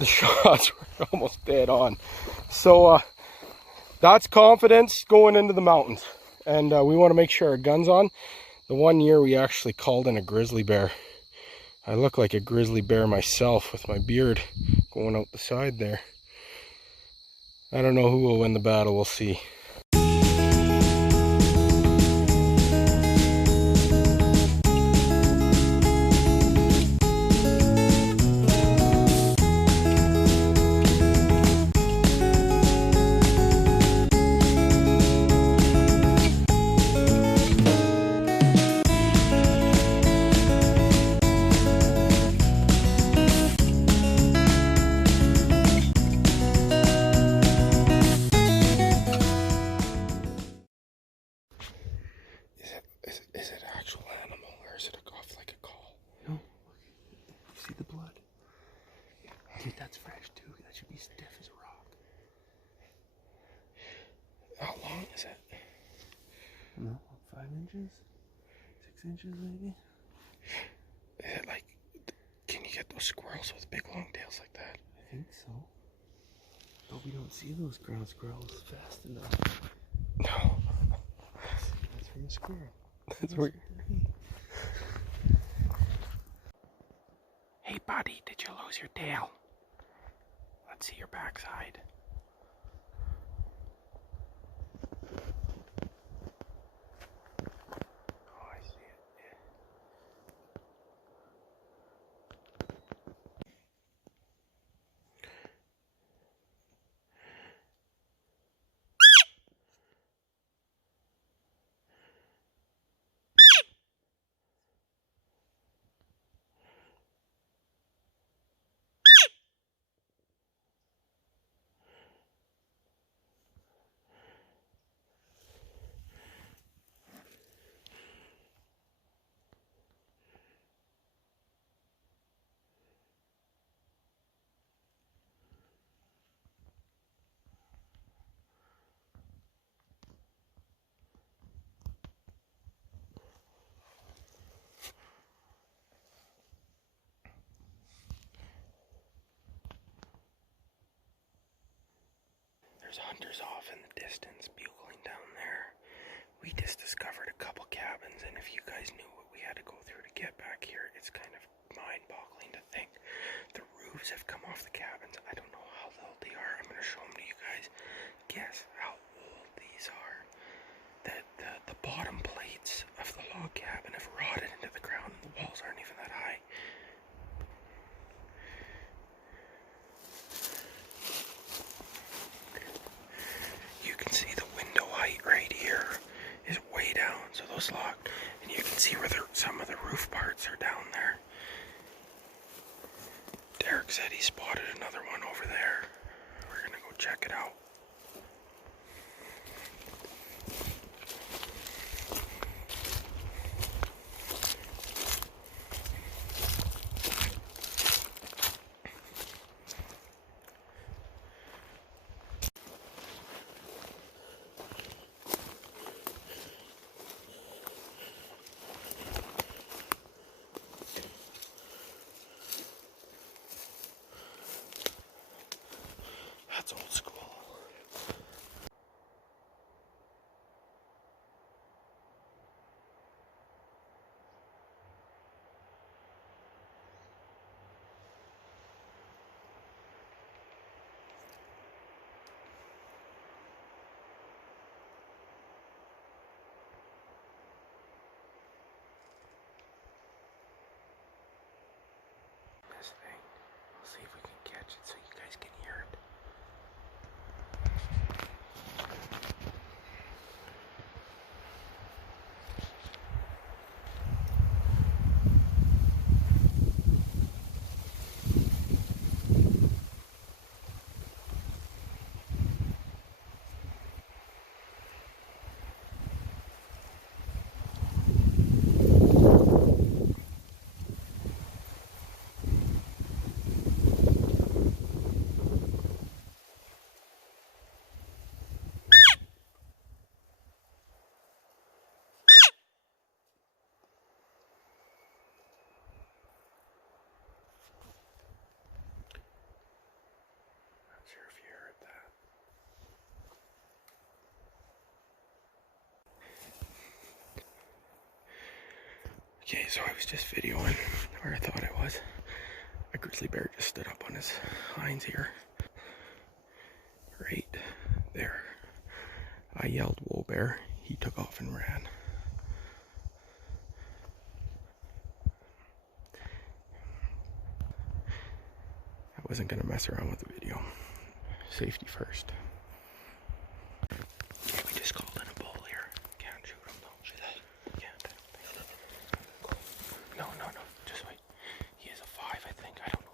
the shots were almost dead on. So that's confidence going into the mountains. And we want to make sure our gun's on. The one year we actually called in a grizzly bear. I look like a grizzly bear myself with my beard going out the side there. I don't know who will win the battle, we'll see. Is it actual animal or is it off like a call? No. See the blood? Dude, that's fresh too. That should be stiff as a rock. How long is it? No, 5 inches? 6 inches maybe? Is it like, can you get those squirrels with big long tails like that? I think so. But we don't see those ground squirrels fast enough. No. That's from a squirrel. That's weird. Hey buddy, did you lose your tail? Let's see your backside. Oh, I see it. Yeah. There's hunters off in the distance bugling down there. We just discovered a couple cabins, and if you guys knew what we had to go through to get back here, it's kind of mind-boggling to think. The roofs have come off the cabins. I don't know how old they are. I'm going to show them to you guys. Guess how old these are. The bottom plates of the log cabin have rotted into the ground, and the walls aren't even that high. You can see the window height right here is way down, so those locked, and you can see where some of the roof parts are down there. Derek said he spotted another one over there. We're gonna go check it out. Okay, so I was just videoing where I thought I was. A grizzly bear just stood up on his hinds here. Right there. I yelled, "Whoa, bear." He took off and ran. I wasn't gonna mess around with the video. Safety first. Okay, we just called in a bull here. Can't shoot him though. Should I? Can't. No, no, no. Just wait. He is a 5, I think. I don't know.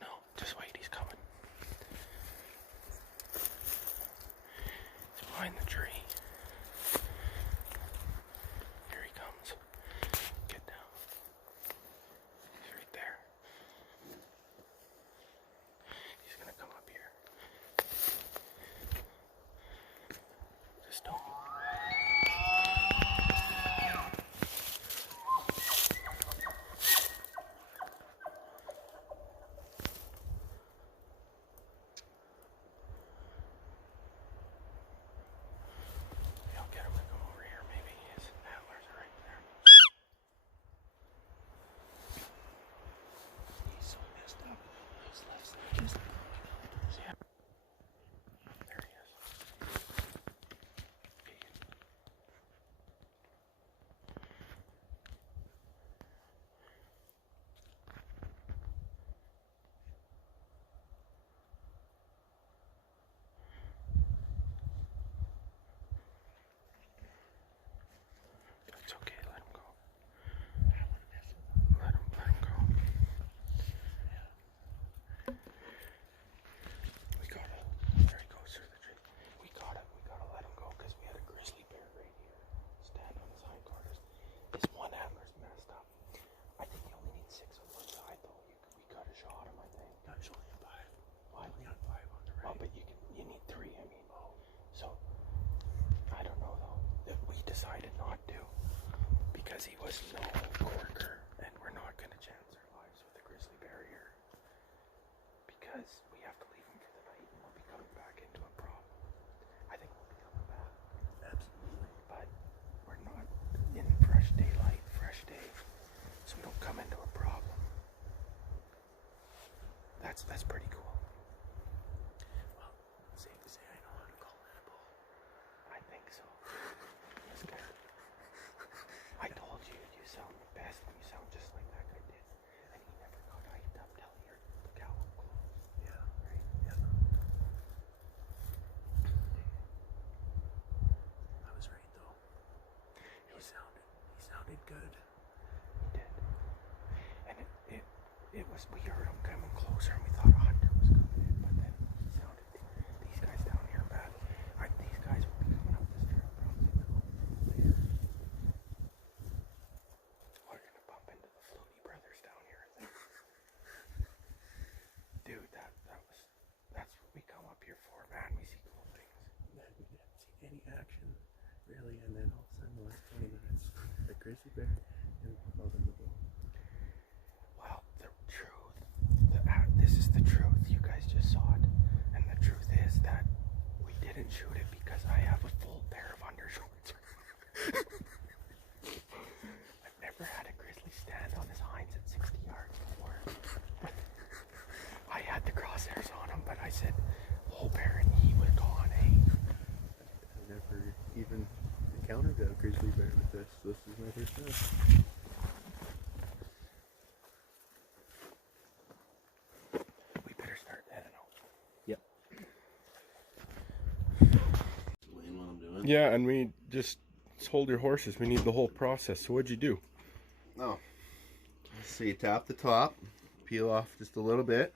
No, just wait. He's coming. He's behind the tree. Here he comes. Get down. He's right there. He's gonna come up here. Just don't. I'll get him to come over here. Maybe his antlers are right there. He's so messed up. His left side just Yeah. There he is. It's okay, let him go. Let him go. We gotta, there he goes through the tree. We gotta let him go because we had a grizzly bear right here. Stand on his hindquarters. His one antler's messed up. I think he only needs 6 on one side though. We could have shot him, I think. No, he's only on 5. What? Only on 5 on the right. Oh, but you need 3, I mean. So, I don't know though. We decided not to because he was no corker and we're not going to chance our lives with a grizzly bear here because we have to leave him for the night and we'll be coming back into a problem. I think we'll be coming back. Absolutely. But we're not in fresh daylight, fresh day, so we don't come into a problem. That's pretty cool. Well, safe to say I know how to call in a bull. I think so. Yes, guy. I told you, you sound the best. You sound just like that guy did. And he never got hyped up till your cow closed. Yeah. Right? Yeah. I was right though. He sounded good. He did. And it was, we heard him coming closer and we thought a hunter was coming in, but then he sounded, these guys down here bad. These guys will be coming up this trail probably later. We're gonna bump into the Flutie brothers down here, I think. Dude, that's what we come up here for, man. We see cool things. Man, we haven't seen any action really, and then all of a sudden the last 20 minutes, the grizzly bear and well, then the bull. Well, the truth, this is the truth. You guys just saw it. And the truth is that we didn't shoot it because I have a full pair of undershorts. I've never had a grizzly stand on his hinds at 60 yards before. I had the crosshairs on him, but I said, "Whoa, bear," and he was gone, eh? I've never even encountered a grizzly bear with this. This is my first time. We better start heading out. Yep. Explain what I'm doing. Yeah, and we just hold your horses. We need the whole process. So what'd you do? Oh. So you tap the top, peel off just a little bit.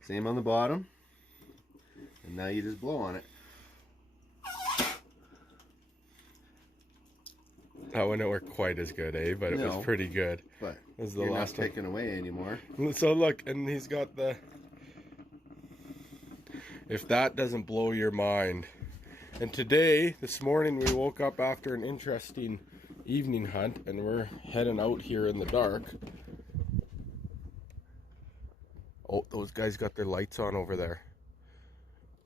Same on the bottom. And now you just blow on it. That wouldn't work quite as good, eh? But it No. was pretty good. But This is the you're not last one. taken away anymore. So look, and he's got the... If that doesn't blow your mind. And today, this morning, we woke up after an interesting evening hunt, and we're heading out here in the dark. Oh, those guys got their lights on over there.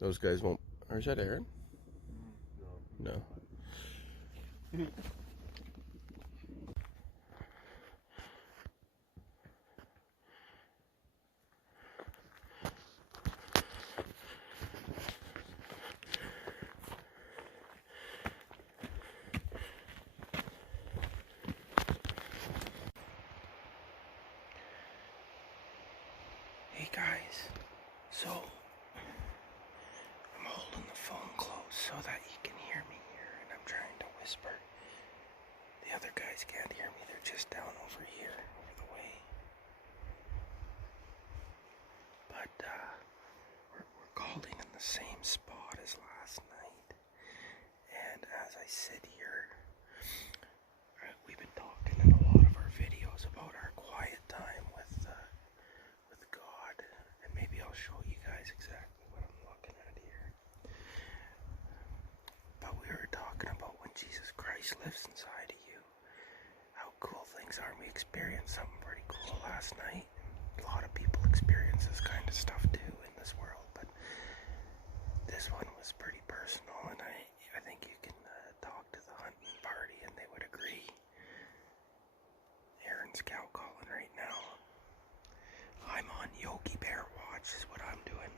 Those guys won't... Or is that Aaron? No. Hey guys, so I'm holding the phone close so that you can hear me here, and I'm trying to whisper. The other guys can't hear me, they're just down over here, over the way. But we're calling in the same spot as last night, and as I sit here, we've been talking in a lot of our videos about our quiet time with God, and maybe I'll show you guys exactly what I'm looking at here. But we were talking about when Jesus Christ lives inside of you, how cool things are. We experienced something pretty cool last night. A lot of people experience this kind of stuff too in this world, but this one was pretty personal, and I think you can talk to the hunting party and they would agree. Aaron's cow calling right now. I'm on Yogi Bear watch is what I'm doing.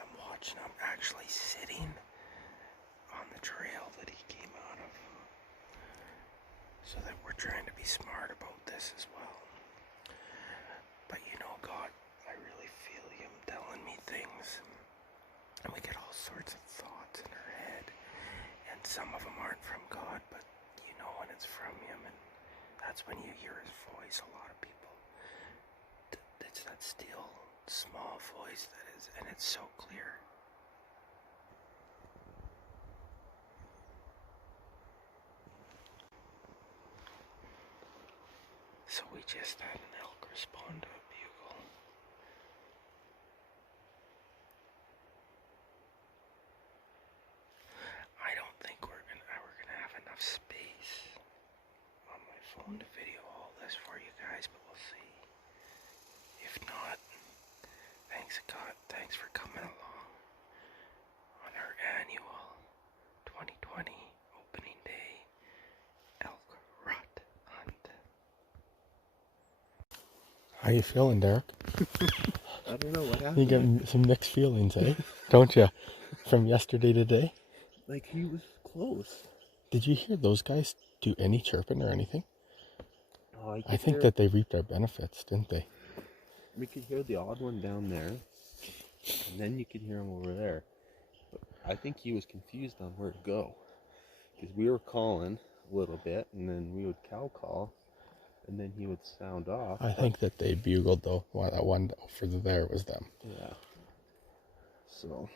I'm watching, I'm actually sitting on the trail that he came out of, so that we're trying to be smart about this as well. But you know, God, I really feel him telling me things, and we get all sorts of thoughts in our head, and some of them aren't from God, but you know when it's from him, and that's when you hear his voice. A lot of people, it's that still, small voice that is, and it's so clear. So we just had an elk respond to a bugle. I don't think we're gonna have enough space on my phone to video all this for you guys, but we'll see. If not, thanks God, thanks for coming along on our annual 2020 opening day elk rut hunt. How you feeling, Derek? I don't know what happened. You get some mixed feelings, eh? Don't you? From yesterday to today? Like, he was close. Did you hear those guys do any chirping or anything? Oh, I think that they reaped our benefits, didn't they? We could hear the odd one down there, and then you could hear him over there. But I think he was confused on where to go, because we were calling a little bit, and then we would cow call, and then he would sound off. I think that they bugled, though. Well, that one further there was them. Yeah. So.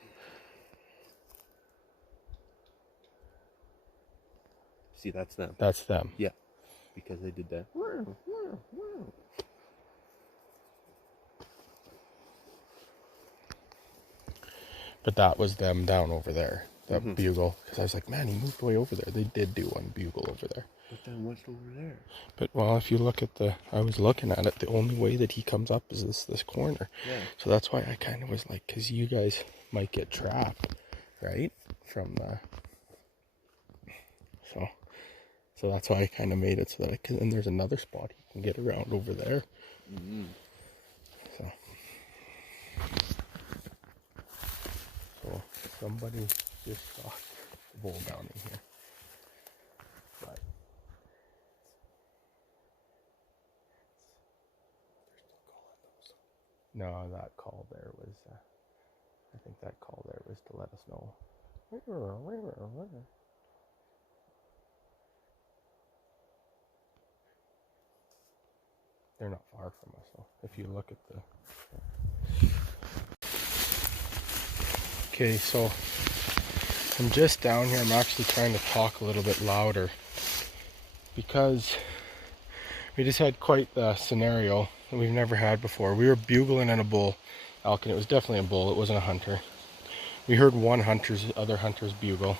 See, that's them. That's them. Yeah. Because they did that. But that was them down over there. That bugle. Because I was like, man, he moved way over there. They did do one bugle over there. But then what's over there? But, well, if you look at I was looking at it, the only way that he comes up is this corner. Yeah. So that's why I kind of was like, because you guys might get trapped, right? From the... So that's why I kind of made it so that I can... And there's another spot you can get around over there. So somebody just shot the bull down in here. But... No, that call there was... I think that call there was to let us know. They're not far from us, though. If you look at the... Okay, so I'm just down here. I'm actually trying to talk a little bit louder because we just had quite the scenario that we've never had before. We were bugling in a bull elk, and it was definitely a bull. It wasn't a hunter. We heard one other hunter's bugle,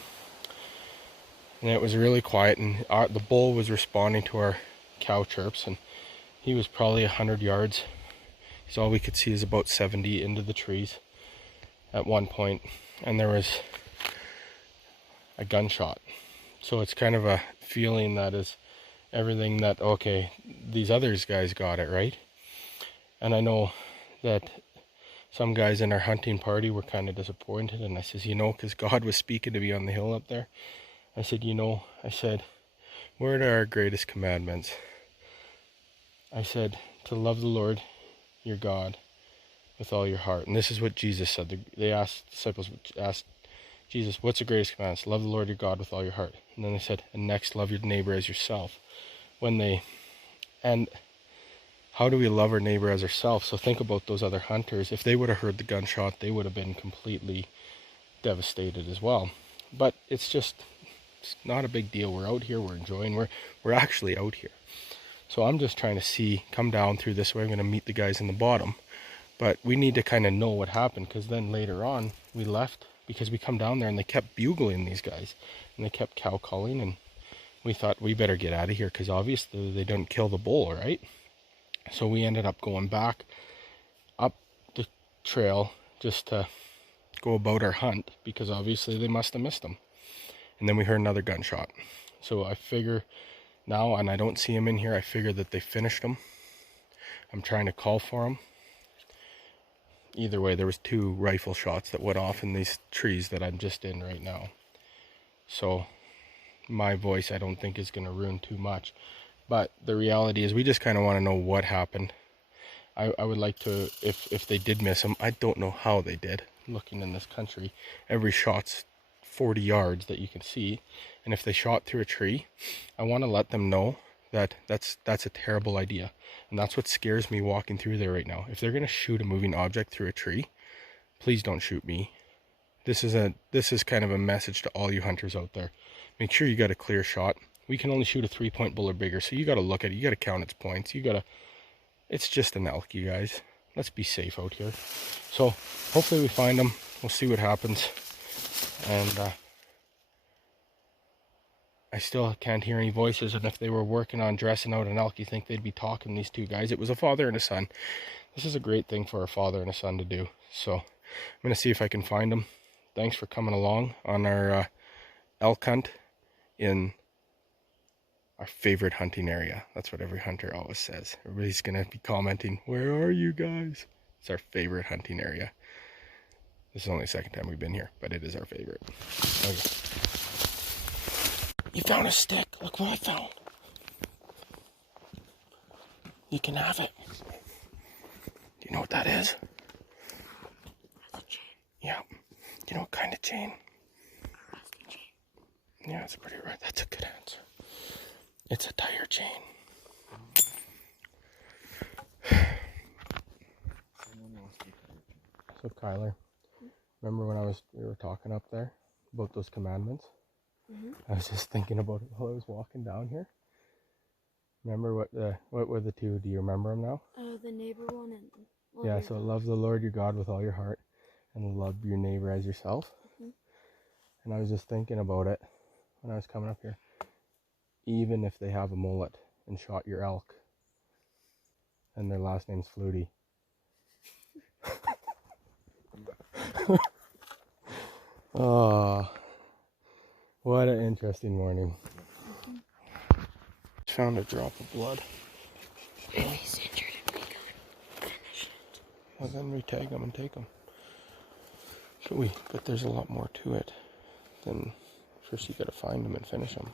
and it was really quiet, and the bull was responding to our cow chirps, and he was probably 100 yards. So all we could see is about 70 into the trees at one point, and there was a gunshot So it's kind of a feeling that is everything that, okay, these others guys got it, right? And I know that some guys in our hunting party were kind of disappointed, and I says, you know, because God was speaking to me on the hill up there. I said, you know, I said, what are our greatest commandments? I said, to love the Lord your God with all your heart. And this is what Jesus said. They asked, disciples asked Jesus, what's the greatest commandment? Love the Lord your God with all your heart. And then they said, and next, love your neighbor as yourself. And how do we love our neighbor as ourselves? So think about those other hunters. If they would have heard the gunshot, they would have been completely devastated as well. But it's not a big deal. We're out here, we're enjoying, we're actually out here. So I'm just trying to come down through this way. I'm going to meet the guys in the bottom. But we need to kind of know what happened, because then later on we left because we come down there and they kept bugling these guys and they kept cow calling, and we thought we better get out of here because obviously they didn't kill the bull, right? So we ended up going back up the trail just to go about our hunt, because obviously they must have missed them. And then we heard another gunshot. So I figure now, and I don't see them in here, I figure that they finished them. I'm trying to call for them. Either way, there was 2 rifle shots that went off in these trees that I'm just in right now. So my voice, I don't think, is going to ruin too much. But the reality is we just kind of want to know what happened. I would like to, if they did miss them, I don't know how they did. Looking in this country, every shot's 40 yards that you can see. And if they shot through a tree, I want to let them know that that's a terrible idea. And that's what scares me walking through there right now. If they're going to shoot a moving object through a tree, please don't shoot me. This is kind of a message to all you hunters out there. Make sure you got a clear shot. We can only shoot a 3-point bull or bigger, so you got to look at it. You got to count its points. It's just an elk, you guys. Let's be safe out here. So hopefully we find them. We'll see what happens. And I still can't hear any voices. And if they were working on dressing out an elk, you think they'd be talking, these 2 guys. It was a father and a son. This is a great thing for a father and a son to do. So I'm going to see if I can find them. Thanks for coming along on our elk hunt in our favorite hunting area. That's what every hunter always says. Everybody's going to be commenting, where are you guys? It's our favorite hunting area. This is only the 2nd time we've been here, but it is our favorite. Okay. You found a stick. Look what I found. You can have it. Do you know what that is? That's a chain. Yeah. Do you know what kind of chain? A rusty chain. Yeah, it's pretty right. That's a good answer. It's a tire chain. So Kyler, remember when we were talking up there about those commandments? I was just thinking about it while I was walking down here. Remember what were the 2? Do you remember them now? The neighbor one and yeah. So love the Lord your God with all your heart, and love your neighbor as yourself. And I was just thinking about it when I was coming up here. Even if they have a mullet and shot your elk, and their last name's Flutie. Oh, what an interesting morning. Found a drop of blood. If he's injured and we can finish it. Well, then we tag them and take them. But there's a lot more to it than first you gotta find them and finish them.